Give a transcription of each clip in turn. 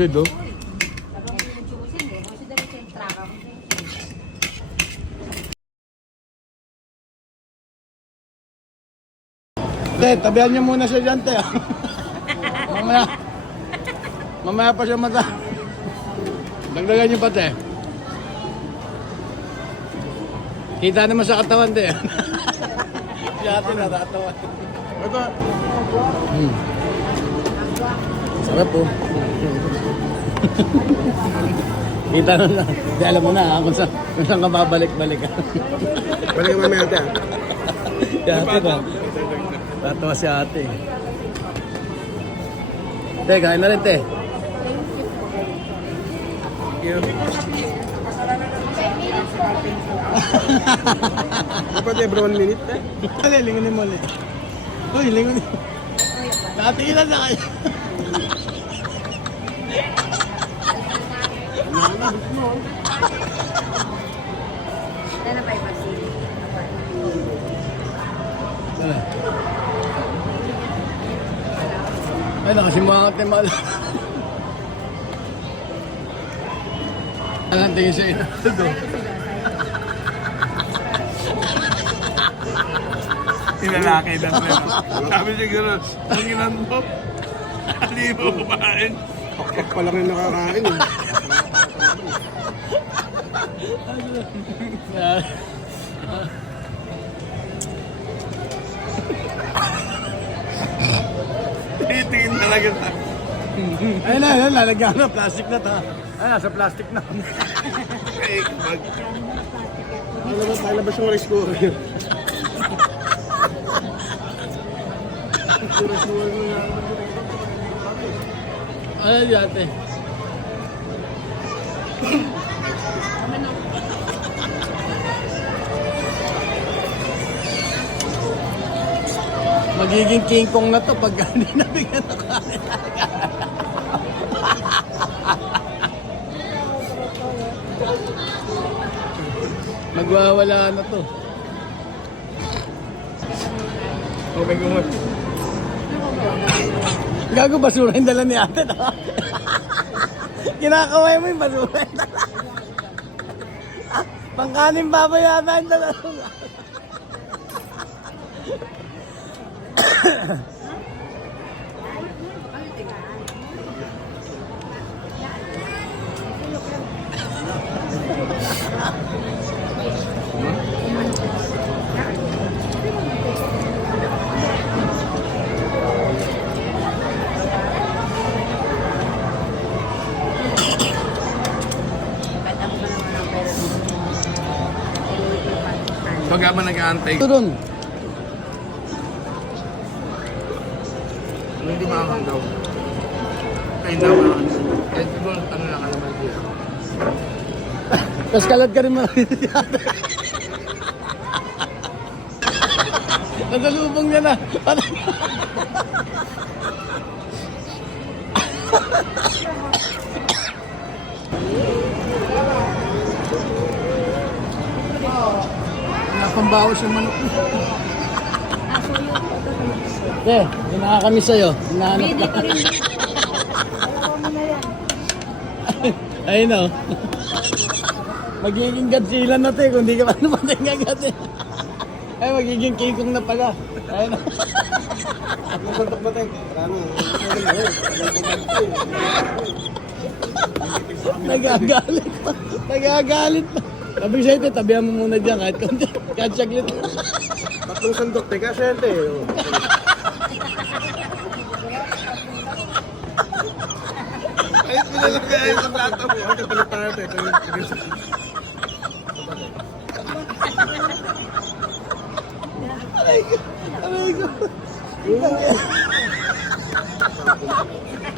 Solid, oh. Te, tabihan niyo muna siya dyan, te. Mamaya. Mamaya pa siya mata. Dagdagan niyo pa, te. Kita naman sa katawan, te. Siya ate natatawan. Ito. Sarap po. Kita na na. Di alam mo na kung saan ka babalik-balik. Balik mo mamaya ate. Si ate ba? Tatawa si ate. Te, kain na rin, te. Dapat every 1 minute eh. Ano, lingunin mo ulit. Uy, lingunin. Nakatingin na kayo. Ano ba yung masili? Ay, nakasimangat na mal. Anong tingin siya ina? Tinalaki na siya. Sabi siguro, ang ilan mo? Hindi mo kumain. Pakpak pa lang yung nakakain eh. Titingin talaga sa... Ayun na, lalagyan na. Plastic na ta. Ay, nasa plastic na. Fake bag. Palabas yung rice cooker. Ay, yate. Magiging King Kong na to pag hindi nabigyan ng kanin. Magwawala na to. Okay ko mo. Gago, basura yung dala ni ate. Kinakaway mo yung basura yung dala. Pangkanin baba yata yung dala. Pag habang nag-aantay, Ito dun. hindi makakanggaw. Kaya na makakanggaw. Kaya siguro, ano lang, alam mo dito. Tapos kalad ka rin marami si ate. Nasalubong niya na. Napambawas yung manok. Eh, hinaka kami sa'yo. Hinahanap Hindi ka. ko rin. Ayun o. Magiging Godzilla na to eh, kung di ka pa namatay agad eh. Ay, magiging King Kong na pala. Ayun o. Masuntok ba tayo? Marami. Nagagalit pa. Nagagalit pa. Sabi sa'yo ito, tabihan mo muna dyan kahit konti. Kahit saglit. Tatlong sandok, teka, siyente. Ay, pinalagay ayun sa plato mo. Ay, kapalit tayo ito. Aray ko.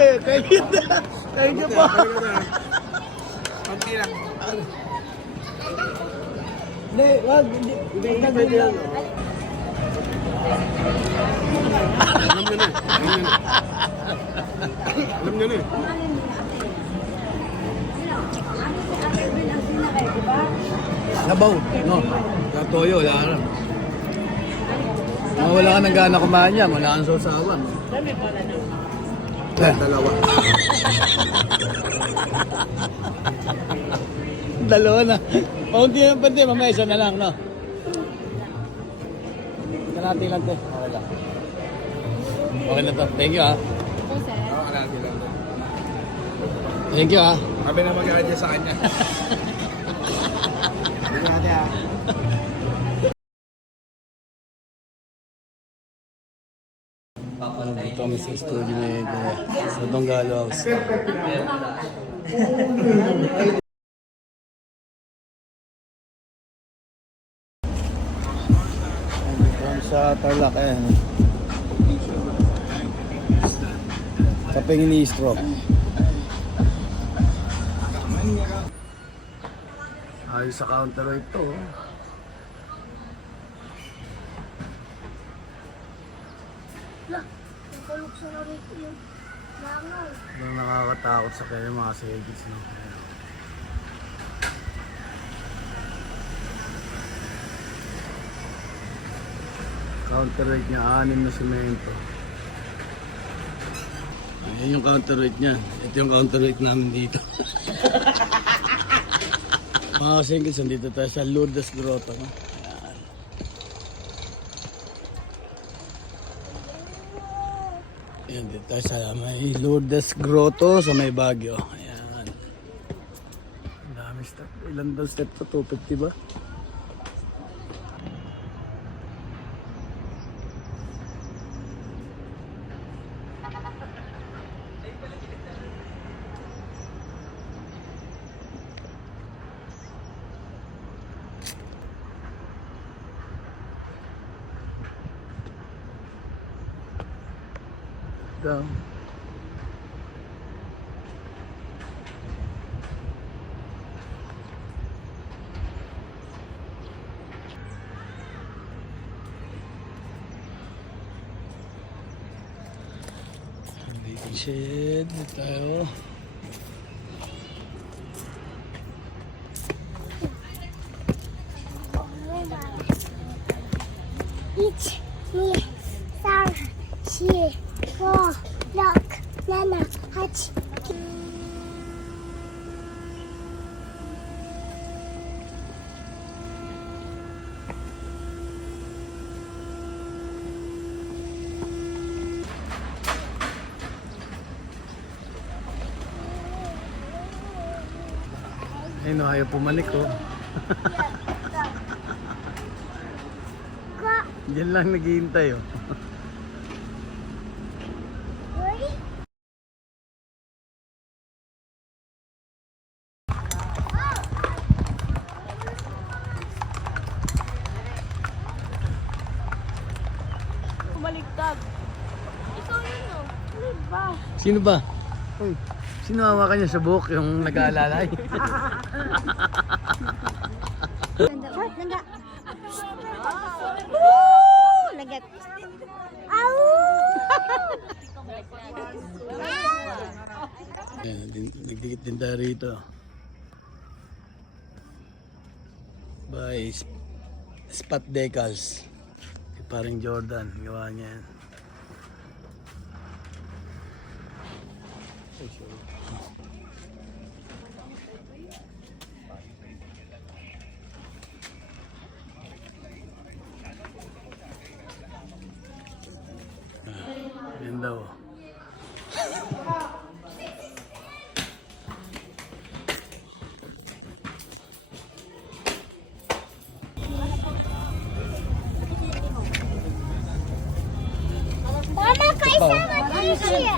Eh, thank you na. Thank you po. Konti lang. Hindi, wag. Hindi Pwede yan. Alam nyo na. Alam nyo na. Nabaw, no? Katoyo, wala ka na. Wala ka ng gana kumain niya, wala kang sausawan. Dalawa. Dalawa na. Paunti lang pante, mamaya isa na lang, no? Kalati lang, te. Okay lang. Okay na to. Thank you, ha. Ito, sir. Oo, kalahati lang. Thank you, ha. Kami na mag-adjust sa kanya. Hindi natin ah. Dito kami sa studio ni sa Donggalo House. Dito kami sa Tarlac, ayan. Kapeng Ministro. Ayos sa counter ito. Ang nakakatakot sa kanya mga segits, no? Counter rate niya, 6 na semento. Ayan yung counter rate niya. Ito yung counter rate namin dito. Mga segits, nandito tayo sa Lourdes Grotto, no? Ayan, dito tayo sa may Lourdes Grotto sa may Baguio. Ayan. Ang dami step. Ilan daw step to? 250 ba? Down. Dito shed tayo. Each, me, Sar, she, four, lock, Nana, Hutch. Ayun, ayaw pumanik, oh. Diyan lang naghihintay, oh. Baliktad. Ikaw yun, no? Ano ba? Sino ba? Uy, sino hawakan niya sa buhok yung nag-aalalay? Short, nanda. Woo! Lagat. Au! Ayan, nagdikit din tayo rito. By Spot Decals. Parang Jordan, gawa niya yan. Yan daw. Mama, kaisa siya.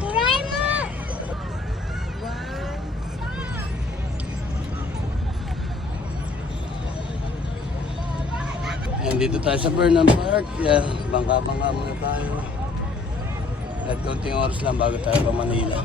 Turay mo! Yan, dito tayo sa Burnham Park. Yan, bangka-bangka muna tayo. At konting oras lang bago tayo pa Manila.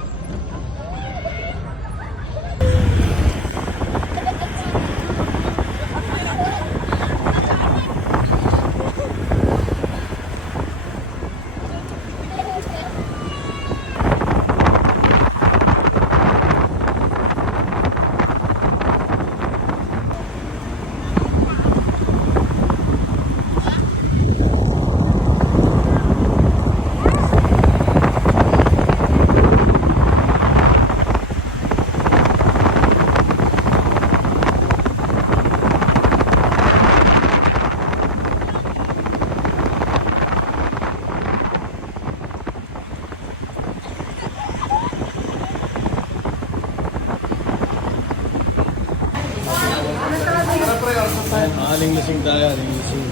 Ayan, aling lasing tayo, aling lasing.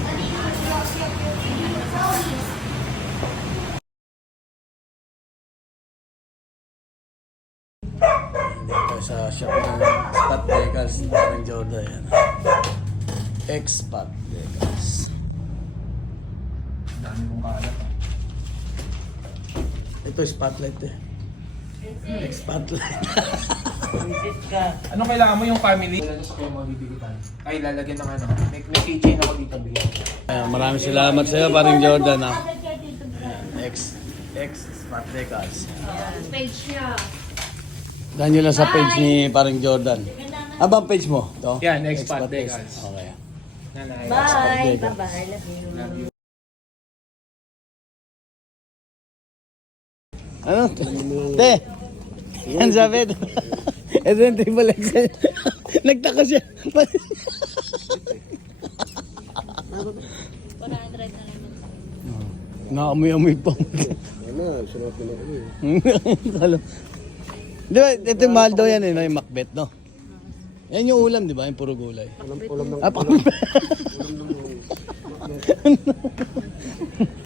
Dito sa shop ng Spot Decals, parang Jordan yan. X-Spot Decals. Dami kong kalat. Ito spotlight eh. X-Spotlight. Ano kailangan mo yung family? Wala na sa kayo mabibigitan. Ay, lalagyan ng ano. May keychain ako dito bigyan. Ayan, maraming salamat sa iyo, parang Jordan ha. X-Spot Decals. Page niya. Dahan nyo lang sa page ni parang Jordan. Abang page mo? Ito? Yan, X-Spot X-Spot Decals. Okay. Nanay. Bye. Bye-bye. Love you. Ano? Te! Yan sabi ito. Ito yung triple X. Nagtaka siya. Nakaamoy-amoy pa. Di ba, ito yung mahal daw yan eh, no? Yung Macbeth, no? Yan yung ulam, di ba? Yung puro gulay.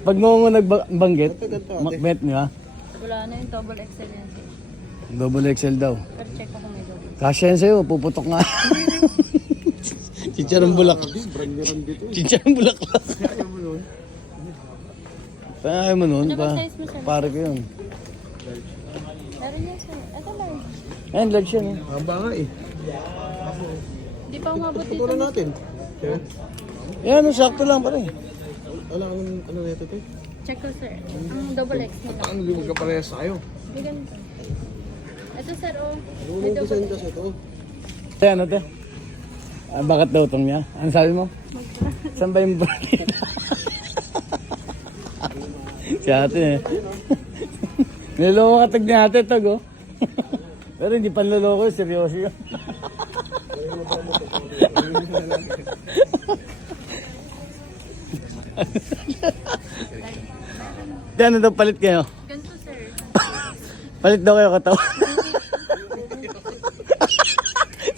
Pag mo nagbanggit, Macbeth, di ba? Wala na yung double XL yan. Double XL daw. Pero check ako may double. Kasya yan sa'yo, puputok nga. Chicharong bulak. Chicharong bulak. Ayaw mo nun. Ano ba size mo siya? Pare ko yun. Meron yan sir. Ito large. Ayan, large yan. Eh. Haba nga eh. Di pa umabot dito. Natin. Yan, sakto lang pare. Wala akong ano nito ito. Check ko sir. Ang double X nila. Ano hindi magkaparehas tayo? May ganito. Ito sir oh. May double X. Ayan, ano te? Bakit daw itong niya? Ano sabi mo? Saan ba yung birthday? Si ate eh. Niloloko ka tag ni ate tag oh. Pero hindi pa niloloko, seryoso yun. Di ano daw palit kayo? Ganito sir. Palit daw kayo katawa.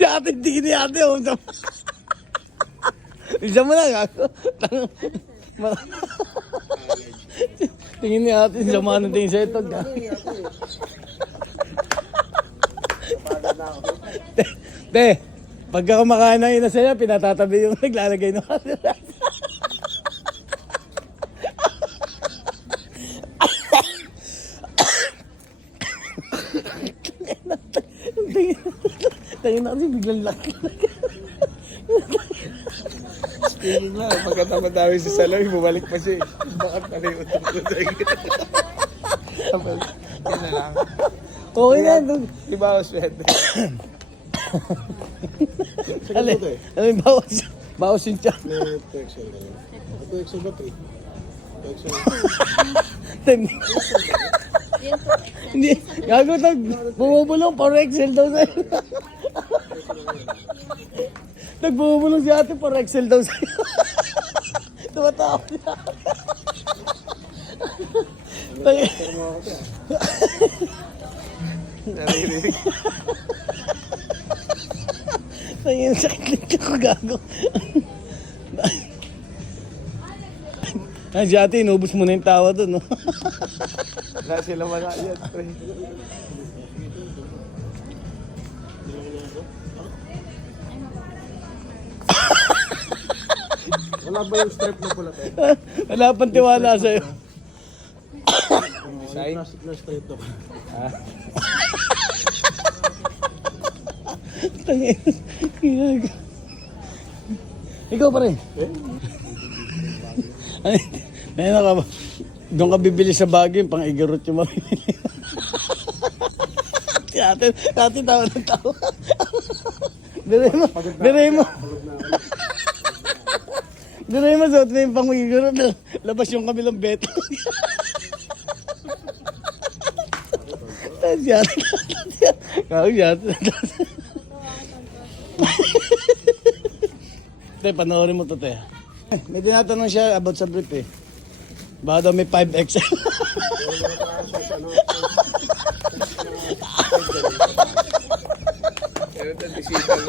Si ate, hindi ni ate oh. Isa mo lang ako. Tingin ni ate, sama na tingin sa ito. Te, pagka kumakain ng ina sa'yo, pinatatabi yung naglalagay ng ate. Tingin na kasi biglang laki. Speaking lang, pagkatama tayo sa salon, bumalik pa siya eh. Bakit pala yung utang ko sa Yan na lang. Okay na. Di ba ako swerte? Alin, bawas yung tiyan. Ito Excel na yun. Ito Excel ba 3? Excel. Hindi, gago tag, bumubulong para Excel daw sa'yo. Nagbubulong si ate para Excel daw sa'yo. Tumatawa siya. Naririnig. Tangin, sakit ko gago. Si ate, inubos mo na yung tawa doon, no? Wala sila wala yan. Wala ba yung strip na pula tayo? Wala pang tiwala sa'yo. Design? Plastic na strip na pula. Tangin. Ikaw pa rin. Ayun ka ba? Doon ka bibili sa bagay, pang igurot yung mabibili. Ate tawa ng tawa. Diray mo. Diray mo, suot mo yung pang igurot. Labas yung kabilang beto. Si ate. Kawag si ate. Te, panoorin mo to, te. May tinatanong siya about sa brief eh. Baka daw may 5XL. sipag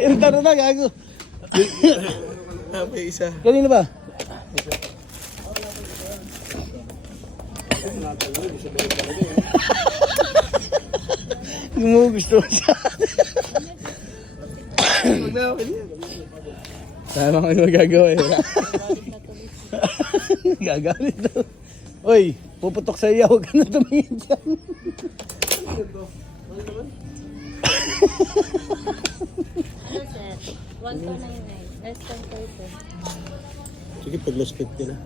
ng Tara na, gago. May isa. Kanina ba? Gumugusto siya. Huwag na ako niya. Sana ano magagawa eh. Gagalit daw. Oy, puputok sa iyo. Huwag ka na tumingin dyan. Ano sir? 1299. Less than 30. Sige, pag-last fit ka na.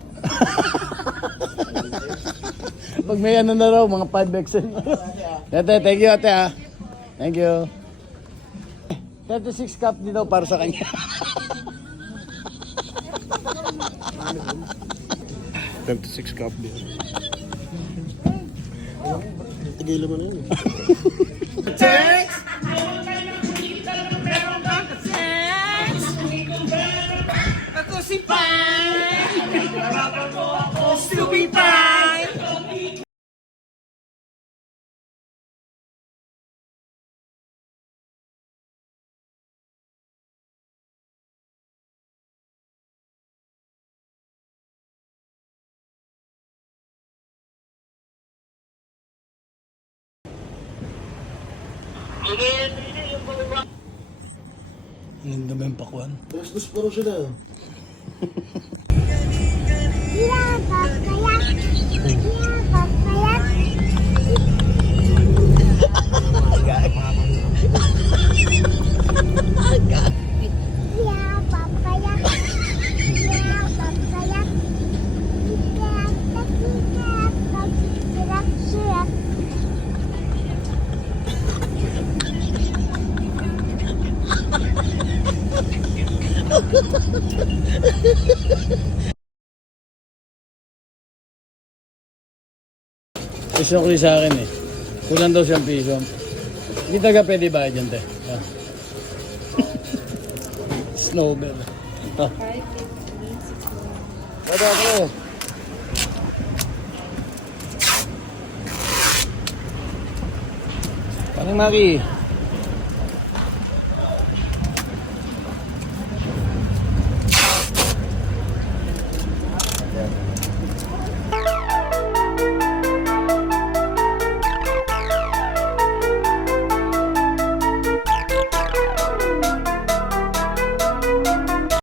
Pag may ano na raw, mga 5XL. Ate, thank you ate ha. Thank you. 36 cup dito para sa kanya. 36 cup din. Tigilan mo na yun. Ako si Pai! Stupid Pai! Ang dami yung pakwan. Gusto pa rin sila. Iya, papaya. Iya, papaya. Iya, papaya. Iya, papaya. Sirak. Isnukli sa akin eh. Kulang daw siyang piso. Hindi talaga pwede ba dyan te? Ah. Snowbell. Ah. 550, 60. Bada ako. Parang Maki.